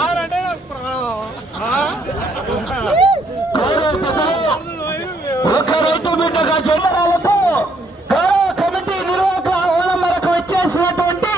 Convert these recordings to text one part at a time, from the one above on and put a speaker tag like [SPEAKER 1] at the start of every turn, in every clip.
[SPEAKER 1] ఆరంటే ఒక రైతు బిడ్డగా చెప్పడాలతో గౌరవ కమిటీ నిర్వాహక హోదా మనకు వచ్చేసినటువంటి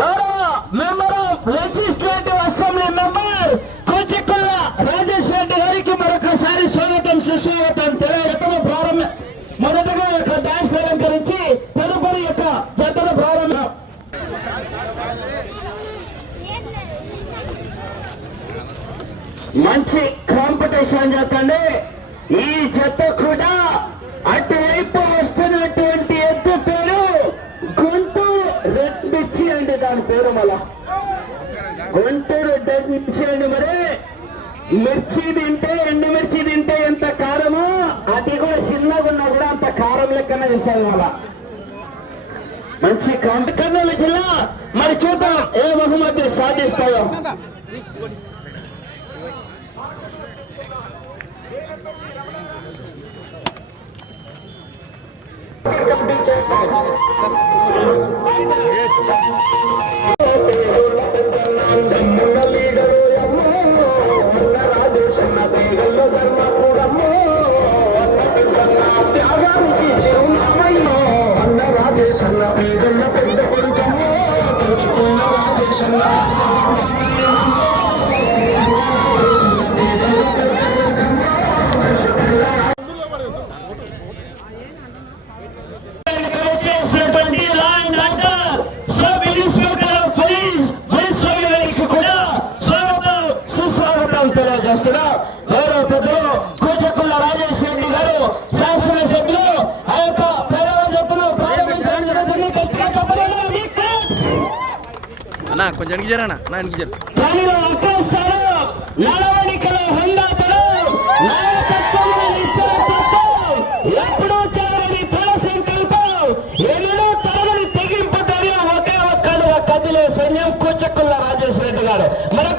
[SPEAKER 1] గౌరవ member legislative assembly member Kuchikulla Rajesh Reddy గారికి మరొకసారి స్వాగతం సుస్వాగతం తెలియజేయడం ప్రారంభ మొదటగా యొక్క డాన్స్ అలంకరించి తదుపరి యొక్క జతను ప్రారంభం. మంచి కాంపిటీషన్ జతండి ఈ జత కూడా అటువైపు వస్తున్నటువంటి ఎత్తు పేరు గుంటూరు రెడ్ మిర్చి అండి. దాని పేరు మళ్ళా. గుంటూరు రెడ్ మిర్చి అండి మరి. మిర్చి తింటే ఎండు మిర్చి తింటే ఎంత కారమో అది కూడా చిన్నగా ఉన్నా కూడా అంత కారం లెక్కన ఇస్తుంది మళ్ళా. మంచి కాంటి జిల్లా పెద్ద కొడుకమ్మో తెచ్చుకున్న రాజేశన్న గౌరవ పెద్దలు రాజేష్ రెడ్డి గారు శాసనసభ్యులు ఆ యొక్క జట్టును ప్రారంభించడం జరుగుతుంది.
[SPEAKER 2] అన్నా కొంచెం జరగనా నా జర
[SPEAKER 1] అక్కస్తారు నడవడికలో హుందాతలు ఎప్పుడూ సంకల్పం ఎన్నడూ తరగని ఒకే కదిలే సైన్యం రెడ్డి గారు. మరొకసారి